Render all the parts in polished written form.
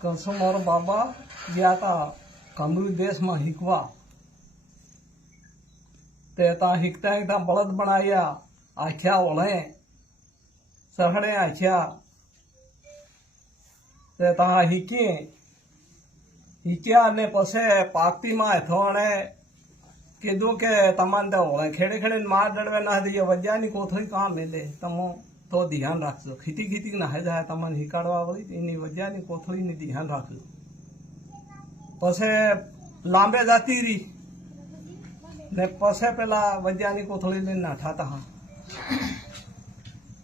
कसम और बाबा गया था कमरू देश में हिकवा ते ता हिकता हिकता बलद बनाया आख्या ओढ़े सहड़े आख्या ते ता हिक्या ने पसे पाकती में थोड़े कीधु के तमन तो ओढ़े खेड़े खेड़े मार डड़वे ना दिए वैज्ञानिक को थोड़ी काम मिले तमो तो ध्यान रखो खीती खीती ना है जाए तमन हिकाड़वा वही इन्हीं वैज्ञानिक को थोड़ी नहीं ध्यान रखो पसे लांबे जाती रही ने पसे पेला वैज्ञानिक को थोड़ी लेना ठाता हाँ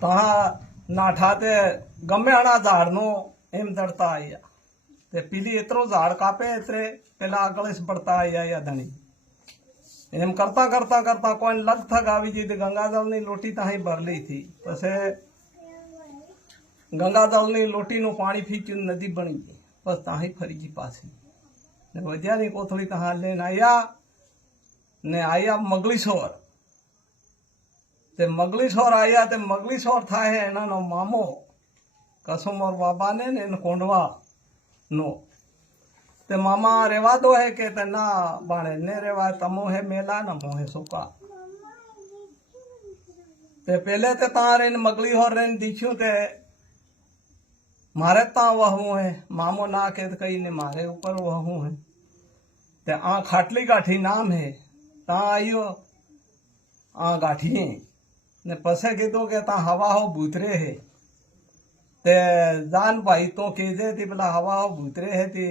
तहा ना ठाते गमे आना झाड़ नो एम दड़ता आया ते पीली इतरो झाड़ कापे इतरे पेला अगलेस बढ़ता आया या धनी एम करता करता करता कोई लग थक आवी जी ते गंगाजल नी लोटी ताही भर ली थी पसे गंगाजल नी लोटी नु पानी फीक्यू नदी बनी बस ताही फरी जी पासी ने वैज्ञानिक को थोड़ी तहा लेन आया ने आया मगलीशोर ते मगलीशोर आया ते मगलीशोर था है एना नो मामो कसम और बाबा ने इन कोंडवा नो ते मामा रेवा दो है के ते ना बाणे ने रेवा तमो है मेला न मोहे सुका ते पहले ते तार इन मगली होर रेन दिख्यू ते मारे ता वहू है मामो ना के कई ने मारे ऊपर वहू है ते आ खाटली गाठी नाम है ता आयो आ गाठी ने पसे कीधु के ता हवा हो भूतरे है ते जान भाई तो केजे थी बोला हवा हो भूतरे है थी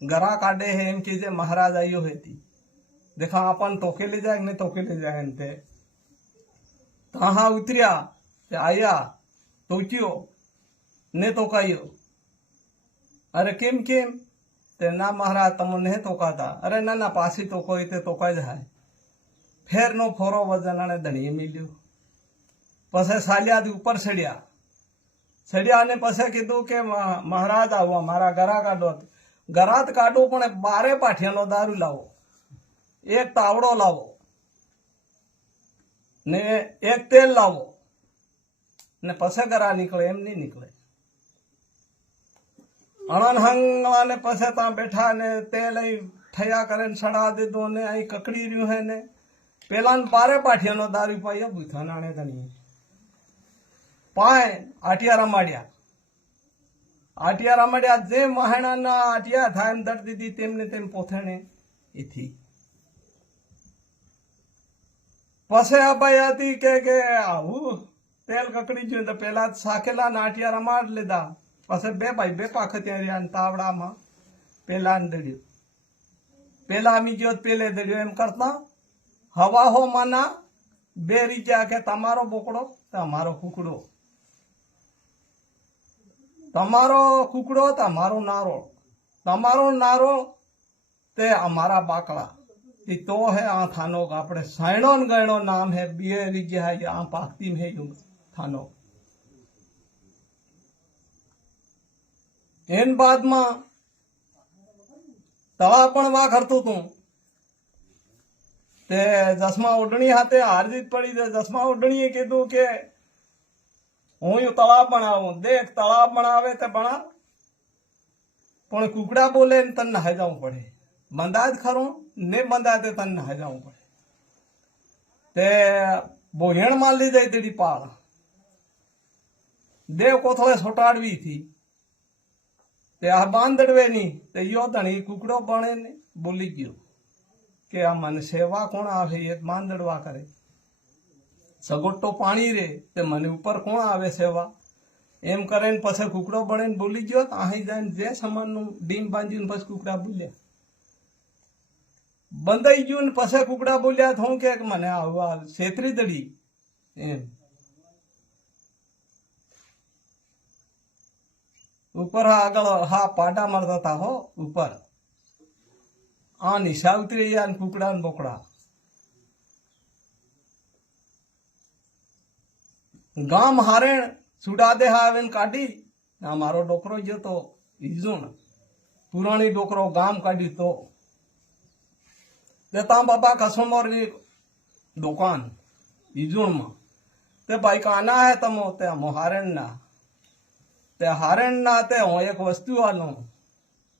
गरा काटे है एम कीजे महाराज आयो है थी देखा अपन तोके ले जाए नहीं तोके ले जाए ते तहा उतरिया ते आया तोक्यो ने तो कायो अरे केम केम ते ना महाराज तम ने तो का था अरे ना ना पासी तो कोई ते तो का जाए फेर नो फोरो वजन ने धनी मिल्यो पसे सालिया ऊपर सड़िया ने पसे कीधु के महाराज आओ मारा गरा काढो गरात काढो पण 12 पाठियानो दारू लावो एक तावड़ो लावो ने एक तेल लावो ने पसे गरा निकले एम नहीं निकले अणहंगवा ने पसे ता बैठा ने तेल ठया करे सड़ा दे दो ने आई ककड़ी रह्यू है ने पेला 12 पाठियानो दारू पाया बूथा नाणे धनी पाए आटिया रमाड़िया जे महाणा ना आटिया था एम दर्द दी तेमने तेम पोथणे इथी पसे अबाई आती के आऊ तेल ककड़ी जो तो पेला साकेला ना आटिया रमाड़ लेदा पसे बे भाई बे पाखत्या रिया तावड़ा में पेला दड़ियो पेला मी जो पेले दड़ियो एम करता हवा हो माना बेरी जाके तमारो बोकड़ो तमारो कुकड़ो तमारो कुकड़ो तमारो नारो ते हमारा बाकड़ा ये तो है आ थानो का अपने साइणो गणो नाम है बिये रिजे है या पाकती में यू थानो इन बाद में तवा पण वा करतो तू ते जसमा उडणी हाथे हार जीत पड़ी ते जसमा उडणी कीधु के हूँ यू तालाब बनाऊ देख तालाब बनावे ते बना पण कुकड़ा बोले तन नहा जाऊ पड़े बंदाज खरो ने बंदाते तन नहा जाऊ पड़े ते बोहेण मान ली जाए तेरी पाल देव को थोड़े सोटाड़वी थी ते आ बांधड़वे नी ते यो धनी कुकड़ो बने ने बोली गयो के आ मन सेवा कोण आवे ये बांधड़वा करे सगोटो पानी रे ते मन ऊपर कोण आवे सेवा एम करे पछे कुकड़ो बने बोली गयो आही जाए जे समान नु डीम बांधी बस कुकड़ा बोलिया बंदाई गयो पछे कुकड़ा बोलिया थो के मने आवा छेतरी दड़ी एम ऊपर आगल हा पाटा मरता था हो ऊपर आ निशा उतरी या कुकड़ा बोकड़ा गाम हारेण छुड़ा दे हावेन काटी हमारो डोकरो जो तो इजुन पुरानी डोकरो गाम काटी तो देता बाबा कसमोर नी दुकान इजुन में ते भाई काना है तमो ते हम हारेण ना ते हारेण ना ते हो एक वस्तु आनो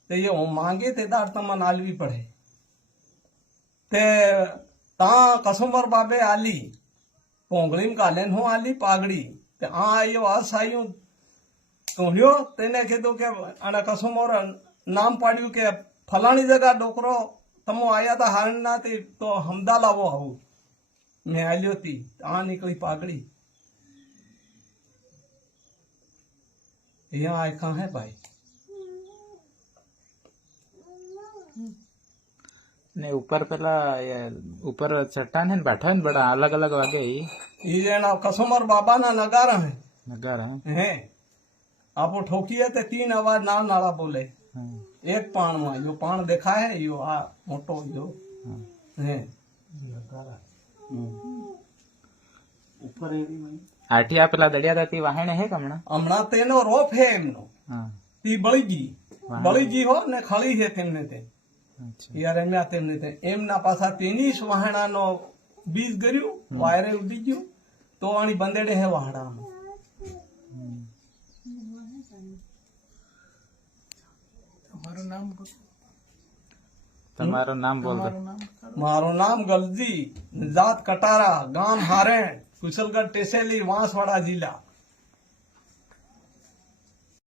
ते ये હું માંગે તે દાર તમને આલવી પડે તે તા કસુંબર બાબે આલી પોંગળીમ કાલેન હું આલી પાઘડી તે આ આયો અસાયું તોડ્યો તેને કીધું કે અને કસુંબર નામ પાડ્યું કે ફલાણી જગા ડોકરો તમો આયા તા હારના તો હમદા લાવો આવું મેં આલ્યો તી આ નીકળી પાઘડી यहाँ आयखा है भाई ने ऊपर पेला ये ऊपर चट्टान है न बैठा है बड़ा अलग अलग वागे ये ना कसुमर बाबा ना नगारा है नगर हैं आपो ठोकिए ते 3 आवाज नाम नाला बोले एक पान में यो पान देखा है यो आ मोटो यो है ऊपर एडी में आठिया पेला दड़िया दाती वाहण है कमणा हमणा तेनो रोप है एमनो हाँ ती बळीजी हो ने खड़ी है तेमने ते अच्छा यार एम्या तेमने ते एमना पासा तेनी वाहणा नो बीज गर्યું વાયરે ઉડી ગયું તો આની બંદેડે હે વાહણા તમારું નામ બોલ દો મારું નામ ગલજી જાત કટારા ગામ હારેણ કુશલગઢ ટેસેલી વાંસવાડા જિલ્લા